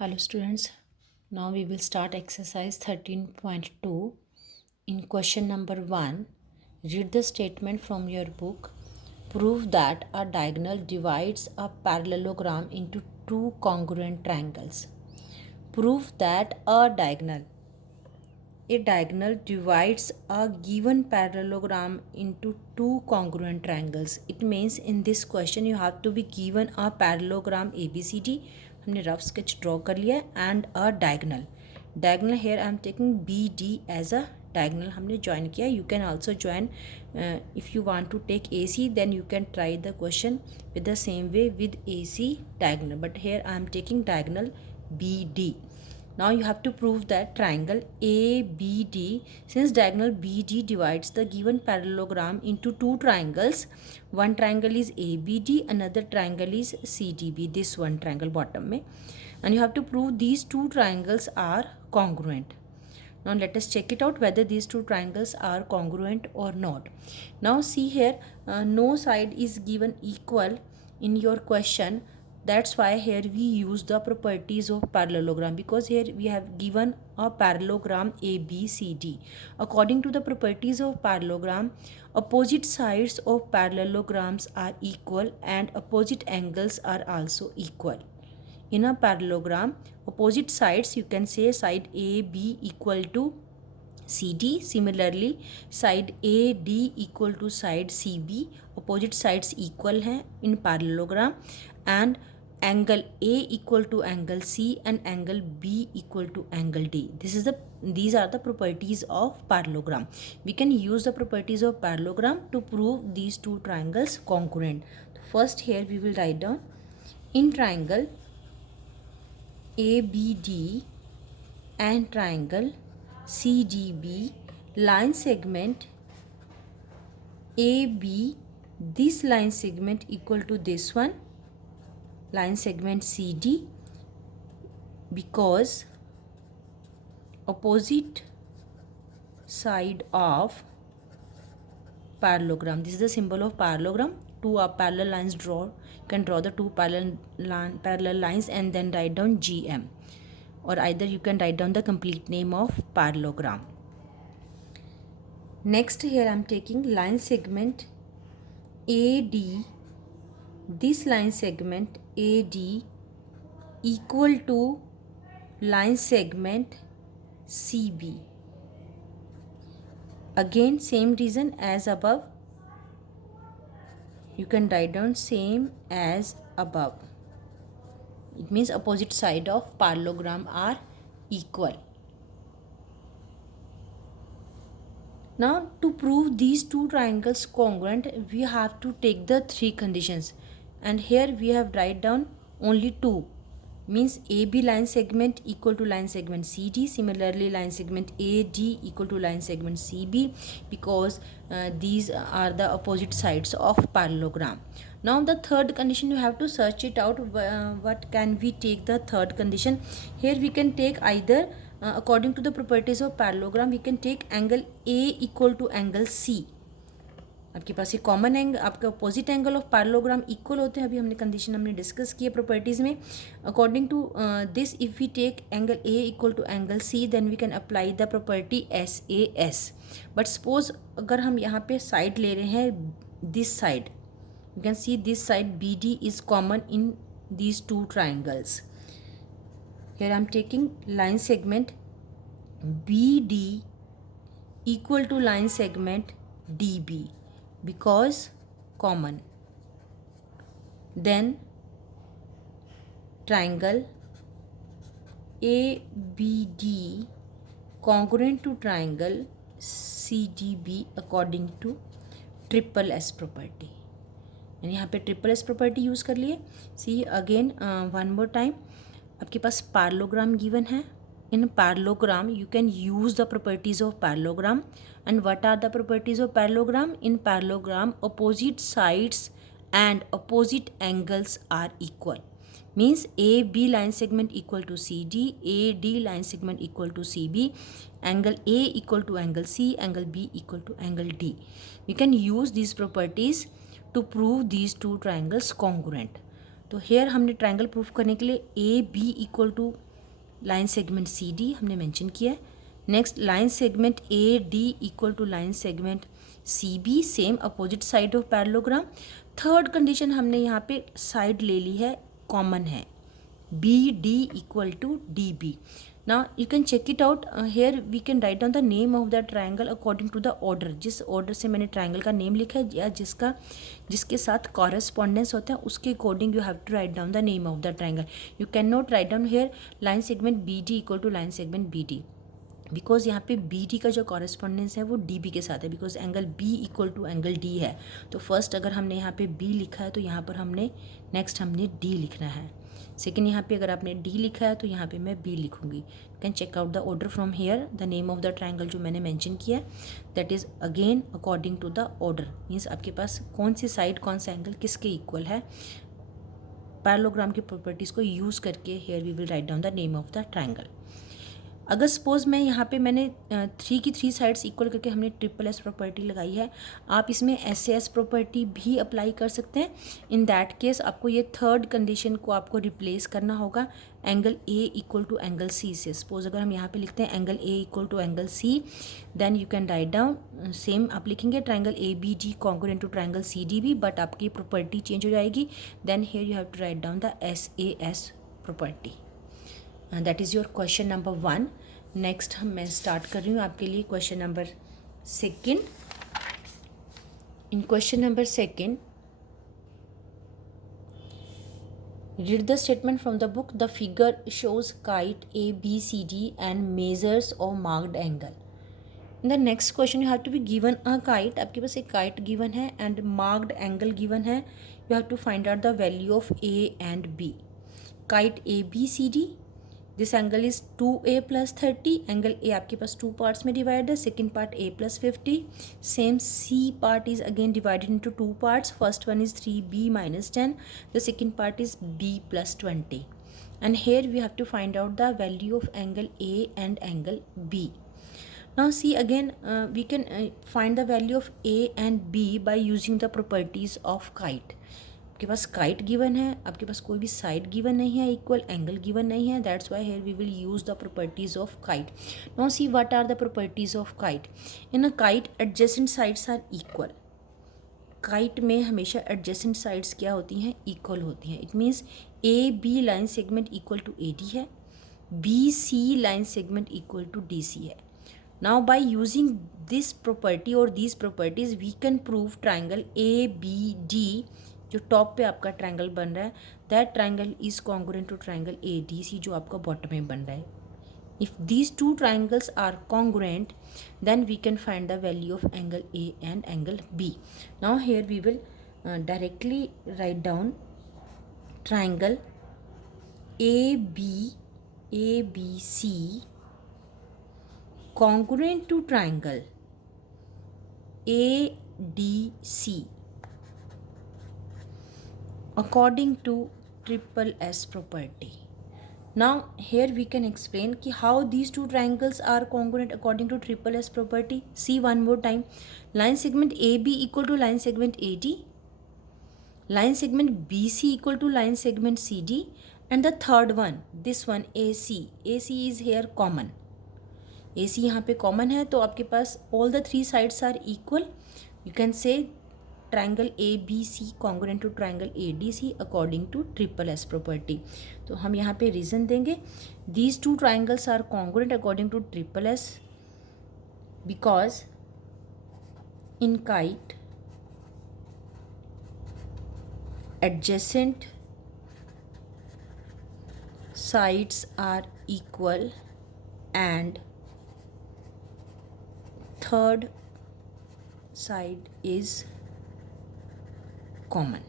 Hello students, now we will start exercise 13.2. In question number 1, read the statement from your book. Prove that a diagonal divides a parallelogram into two congruent triangles. Prove that a diagonal divides a given parallelogram into two congruent triangles. It means in this question you have to be given a parallelogram ABCD. हमने rough sketch draw कर लिया है and a diagonal here I am taking BD as a diagonal हमने join किया. You can also join if you want to take AC then you can try the question with the same way with AC diagonal, but here I am taking diagonal BD. Now you have to prove that triangle ABD, since diagonal BD divides the given parallelogram into two triangles. One triangle is ABD, another triangle is CDB, this one triangle bottom mein, and you have to prove these two triangles are congruent. Now let us check it out whether these two triangles are congruent or not. Now see here, no side is given equal in your question. That's why here we use the properties of parallelogram, because here we have given a parallelogram ABCD. According to the properties of parallelogram, opposite sides of parallelograms are equal and opposite angles are also equal. In a parallelogram, opposite sides, you can say side AB equal to CD. Similarly, side AD equal to side CB. Opposite sides equal हैं in parallelogram, and angle A equal to angle C and angle B equal to angle D. These are the properties of parallelogram. We can use the properties of parallelogram to prove these two triangles congruent. First here we will write down, in triangle ABD and triangle CDB, line segment AB, this line segment equal to this one line segment CD, because opposite side of parallelogram, this is the symbol of parallelogram. Two parallel lines draw, you can draw the two parallel lines and then write down GM, or either you can write down the complete name of parallelogram. Next here I am taking line segment AD, this line segment AD equal to line segment CB. Again same reason as above, you can write down same as above. It means opposite side of parallelogram are equal. Now to prove these two triangles congruent, we have to take the three conditions, and here we have write down only two. Means AB line segment equal to line segment CD. Similarly, line segment AD equal to line segment CB, because these are the opposite sides of parallelogram. Now the third condition, you have to search it out. What can we take the third condition? Here we can take either according to the properties of parallelogram, we can take angle A equal to angle C. आपके पास ये common angle, आपके opposite angle of parallelogram equal होते हैं. अभी हमने condition हमने discuss किया properties में. According to this, if we take angle A equal to angle C, then we can apply the property SAS. But suppose अगर हम यहाँ पे साइड ले रहे हैं, this side, you can see this side BD is common in these two triangles. Here I am taking line segment BD equal to line segment DB, because common. Then triangle ABD congruent to triangle CDB according to triple S property. यानी यहाँ पे triple S property use कर लिए. See again one more time, आपके पास parallelogram given है. In parallelogram, you can use the properties of parallelogram. And what are the properties of parallelogram? In parallelogram, opposite sides and opposite angles are equal. Means AB line segment equal to CD, AD line segment equal to CB, angle A equal to angle C, angle B equal to angle D. We can use these properties to prove these two triangles congruent. तो here हमने triangle proof करने के लिए AB equal to line segment C D हमने mention किया है। Next line segment A D equal to line segment C B, same opposite side of parallelogram. Third condition हमने यहाँ पे साइड ले ली है, कॉमन है, B D equal to D B. Now you can check it out, here we can write down the name of the triangle according to the order. जिस order से मैंने ट्राइंगल का नेम लिखा है या जिसके साथ कॉरेस्पॉन्डेंस होता है उसके according you have to write down the name of the triangle. You can not write down here line segment B D equal to line segment B D, because यहाँ पे बी डी का जो correspondence है वो D B के साथ है, because angle B equal to angle D है। तो फर्स्ट अगर हमने यहाँ पे बी लिखा है तो यहाँ पर हमने नेक्स्ट हमने डी लिखना है। सेकेंड यहाँ पे अगर आपने डी लिखा है तो यहाँ पे मैं बी लिखूंगी। Can check out the order from here. The name of the triangle जो मैंने मेंशन किया है that is again according to the order, means आपके पास कौन सी साइड कौन सा एंगल किसके इक्वल है। पैरेललोग्राम की प्रॉपर्टीज़ को यूज़ करके here we will write down the name of the triangle. अगर सपोज मैं यहाँ पे मैंने थ्री की थ्री साइड्स इक्वल करके हमने ट्रिपल एस प्रॉपर्टी लगाई है, आप इसमें एस एस प्रॉपर्टी भी अप्लाई कर सकते हैं। इन दैट केस आपको ये थर्ड कंडीशन को आपको रिप्लेस करना होगा angle A equal to angle C से। सपोज अगर हम यहाँ पे लिखते हैं angle A equal to angle C, then you can write down same आप लिखेंगे triangle A B D congruent to triangle C D B, but आपकी प्रॉपर्टी चेंज हो जाएगी। Then here you have to write down the S A S property. That is your question number 1। Next मैं start कर रही हूँ आपके लिए question number 2। In question number 2 read the statement from the book. The figure shows kite A B C D and measures or marked angle. In the next question you have to be given a kite. आपके पास एक kite given है and marked angle given है. You have to find out the value of A and B. Kite A B C D, this angle is 2A plus 30. Angle A आपके पास 2 parts में divided है. Second part A plus 50. Same C part is again divided into 2 parts. First one is 3B minus 10. The second part is B plus 20. And here we have to find out the value of angle A and angle B. Now see again we can find the value of A and B by using the properties of kite. आपके पास kite given है, आपके पास कोई भी side given नहीं है, equal angle given नहीं है, that's why here we will use the properties of kite. Now see what are the properties of kite. In a kite adjacent sides are equal. Kite में हमेशा adjacent sides क्या होती हैं, equal होती हैं। It means A B line segment equal to A D है, B C line segment equal to D C है। Now by using this property और these properties we can prove triangle A B D, जो top पे आपका triangle बन रहा है, that triangle is congruent to triangle A D C जो आपका बॉटम में बन रहा है। If these two triangles are congruent then we can find the value of angle A and angle B. Now here we will directly write down triangle A B C congruent to triangle A D C according to triple S property. Now here we can explain कि how these two triangles are congruent according to triple S property. See one more time. Line segment AB equal to line segment AD, line segment BC equal to line segment CD, and the third one, this one AC. AC is here common. AC यहाँ पे common है, तो आपके पास all the three sides are equal. You can say triangle A B C congruent to triangle A D C according to triple S property. तो हम यहाँ पे रीज़न देंगे these two triangles are congruent according to triple S because in kite adjacent sides are equal and third side is common.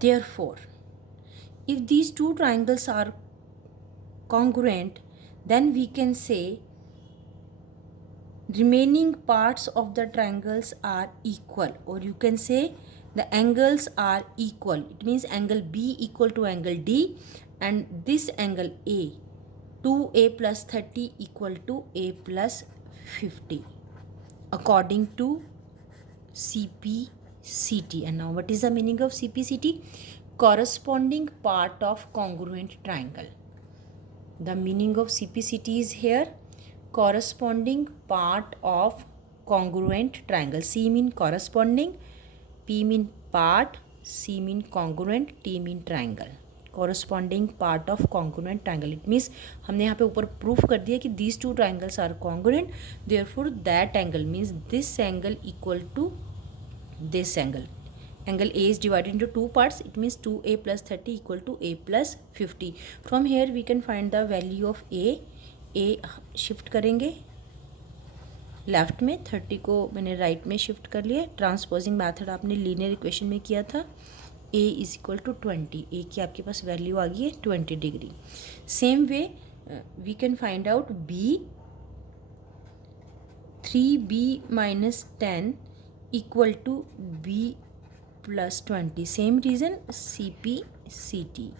Therefore, if these two triangles are congruent, then we can say remaining parts of the triangles are equal, or you can say the angles are equal. It means angle B equal to angle D, and this angle A, 2A plus 30 equal to A plus 50 according to CPCT. And now what is the meaning of CPCT? Corresponding part of congruent triangle. The meaning of CPCT is here corresponding part of congruent triangle. C mean corresponding, P mean part, C mean congruent, T mean triangle. Corresponding part of congruent triangle. It means हमने यहाँ पे ऊपर proof कर दिया कि these two triangles are congruent, therefore that angle means this angle equal to this angle. Angle A is divided into two parts. It means 2A plus 30 equal to A plus 50. From here we can find the value of A. A shift करेंगे left में, 30 को मैंने right में shift कर लिया. Transposing method आपने linear equation में किया था. A is equal to 20. A की आपके पास वैल्यू आ गई है 20 degree. Same way we can find out B. 3B minus 10 equal to B plus 20. Same reason CPCT.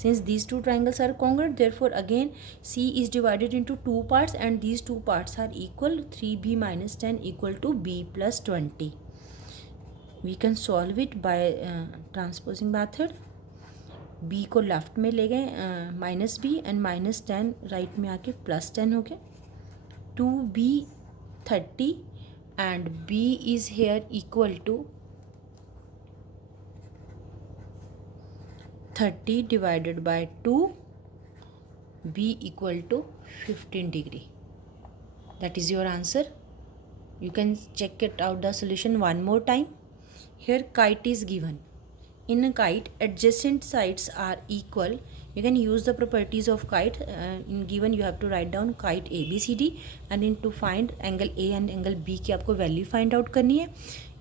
Since these two triangles are congruent, therefore again C is divided into two parts and these two parts are equal. 3B minus 10 equal to B plus 20. We can solve it by transposing method. B को left में ले गए minus B and minus 10 right में आके plus 10 हो गया. 2B 30 and B is here equal to 30 divided by 2, B equal to 15 degree. That is your answer. You can check it out the solution one more time. Here kite is given. In a kite, adjacent sides are equal. You can use the properties of kite. In given you have to write down kite ABCD and in to find angle A and angle B की आपको value find out करनी है.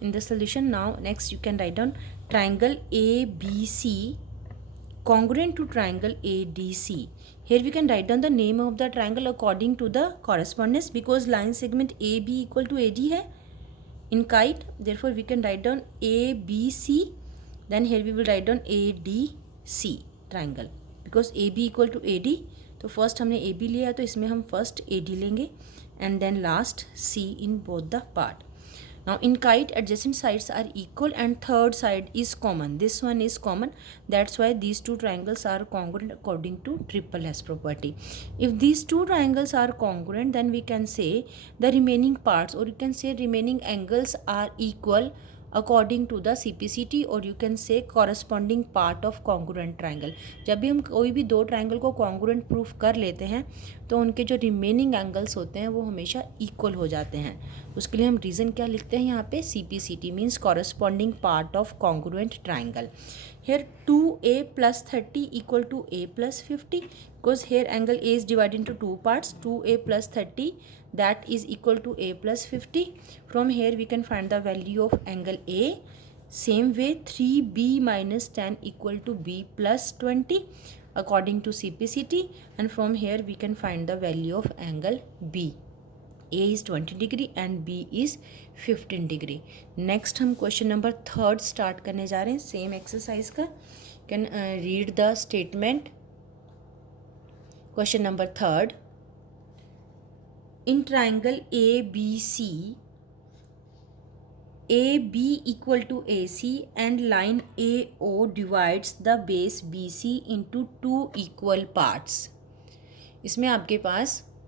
In the solution now next you can write down triangle ABC congruent to triangle ADC. Here we can write down the name of the triangle according to the correspondence because line segment AB equal to AD है in kite. Therefore we can write down ABC. Then here we will write down ADC triangle because AB equal to AD. तो first हमने AB लिया तो इसमें हम first AD लेंगे and then last C in both the part. Now in kite adjacent sides are equal and third side is common. This one is common. That's why these two triangles are congruent according to triple S property. If these two triangles are congruent, then we can say the remaining parts or you can say remaining angles are equal according to the CPCT or you can say corresponding part of congruent triangle. जब भी हम कोई भी दो triangle को congruent proof कर लेते हैं तो उनके जो रिमेनिंग एंगल्स होते हैं वो हमेशा इक्वल हो जाते हैं. उसके लिए हम रीज़न क्या लिखते हैं यहाँ पे CPCT means corresponding part of congruent triangle. Here 2A plus 30 equal to A plus 50 because here angle A is divided into two parts. 2A plus 30 that is equal to A plus 50. From here we can find the value of angle A. Same way 3B minus 10 equal to B plus 20 according to CPCT and from here we can find the value of angle B. A is 20 degree and B is 15 degree. Next हम question number 3 start करने जा रहे हैं same exercise का. Can read the statement. Question number 3. In triangle ABC, AB equal to AC and line AO divides the base BC into two equal parts. इसमें आपके पास